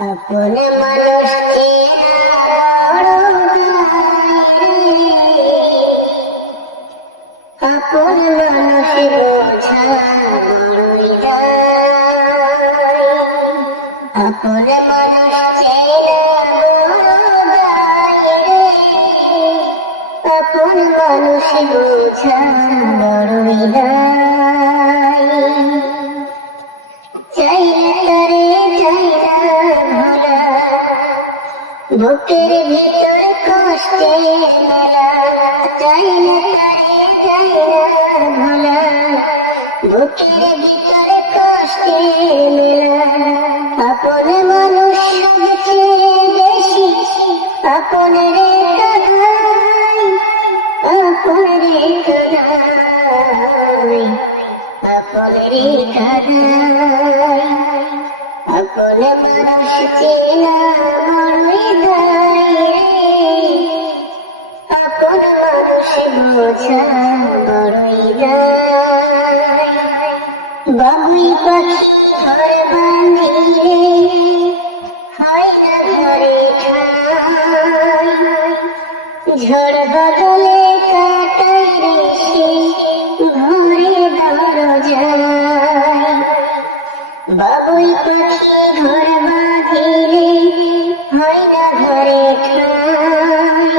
আপন মানুষ আপন মানুষ বোঝা বড়ই দায়। আপন মানুষ আপন মানুষ বোঝা বড়ই দায়। চাই তারে চাই না ভোলা, বুকের ভিতর কষ্টে মেলা। চাই না তারে চাই না ভোলা, বুকের ভিতর কষ্টে মেলা। আপন মানুষ সবচেয়ে বেশি আপন রে কানাই, আপন রে কানাই, আপন রে কানাই। আপন মানুষ চেনা বড়ই দায় রে, আপন মানুষ বোঝা বড়ই দায়। বাবুই পাখি ঘর বাঁধিলে হয় না ঘরে ঠাই, ঝড় বদলে কাটাই রে সে ঘরে দরজায়। বাবুই পাখি ঘর বাঁধিলে হয় না ঘরে ঠাই,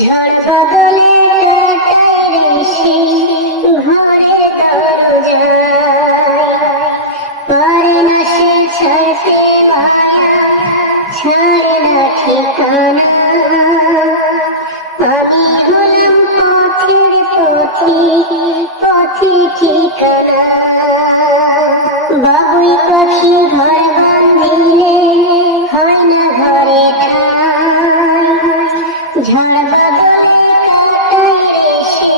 ঝড় বদলে কাটাই রে সে ঘরে দরজায়। পারে না সে ছাড়তে মায়া, ছাড়ে না ঠিকানা। আমি হলাম পথের পথি, পথি ঠিকানা। বাবুই পাখি ঘর বাঁধিলে হয় না ঘরে ঠাই, ঝড় বদলে কাটাই রে সে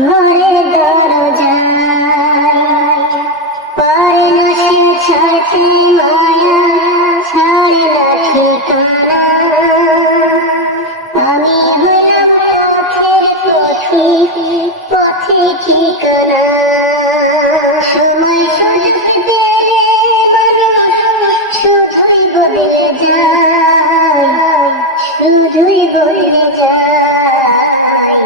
ঘরে দরজায়। পারে না সে ছাড়তে মায়া, ছাড়ে না ঠিকানা। আমি হলাম পথের পথি, পথি ঠিকানা। সময় সুযোগ পেলে মানুষ শুধুই বদলে যায়, শুধুই বদলে যায়,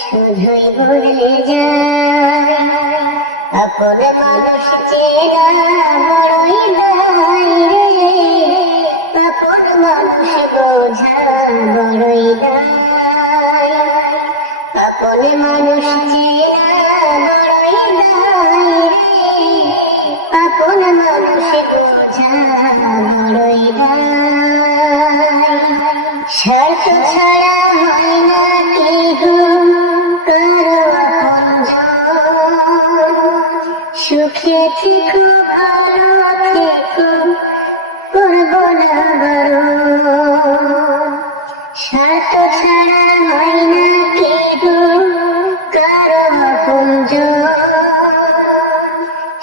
শুধুই বদলে যায়। আপন মানুষ চেনা বড়ই দায় রে, আপন মানুষ বোঝা বড়ই দায়। আপন মানুষ চেনা বড়ই দায় রে, আপন মানুষ বোঝা বড়ই দায়। স্বার্থ ছাড়া হয় না কেহ কারো আপনজন, সুখে থেকো ভালো থেকো করব না বারণ। স্বার্থ ছাড়া হয় না কেহ কারো আপনজন,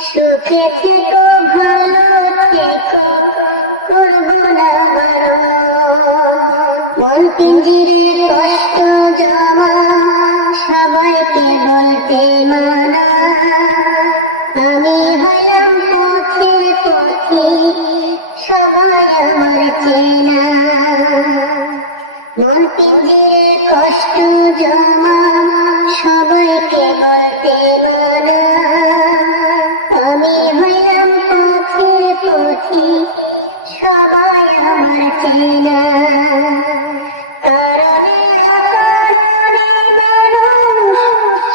সুখে থেকো ভালো থেকো করব না বারণ। মন পিঞ্জিরে কষ্ট জমা সবাইকে বলতে মানা, আমি হলাম পথের পথি সবাই আমার চেনা। মন পিঞ্জিরে কষ্ট জমা সবাইকে বলতে মানা, আমি হলাম পথের পথি সবাই আমার চেনা।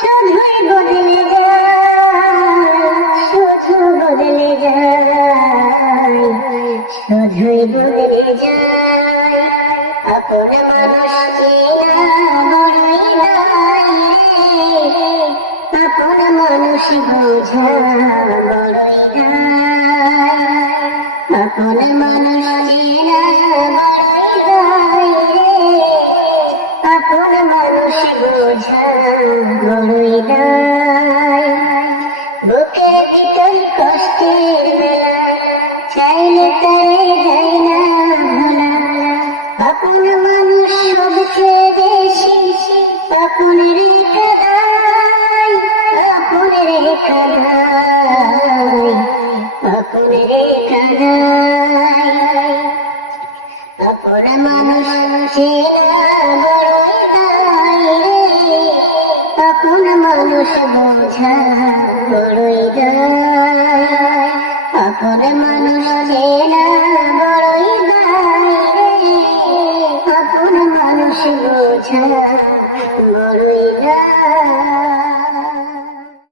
শুধুই বদলে যায়, শুধু বদলে যায়, শুধুই বদলে যায়। আপন মানুষ চেনা বড়ই দায় রে, আপন মানুষ বোঝা বড়ই দায়। আপন মানুষ চেনা বড়ই দায় রে, আপন মানুষ বোঝা বড়ই দায়। বুকের ভিতর কষ্টের মেলা, চাইলে তারে যায় না ভোলা। আপন মানুষ সবচেয়ে বেশি আপন রে কানাই, আপন রে কানাই, আপন রে কানাই। মানুষ বোঝা বড়ই দায়, আপন মানুষ চেনা বড়ই দায়, আপন মানুষ বোঝা বড়ই দায়।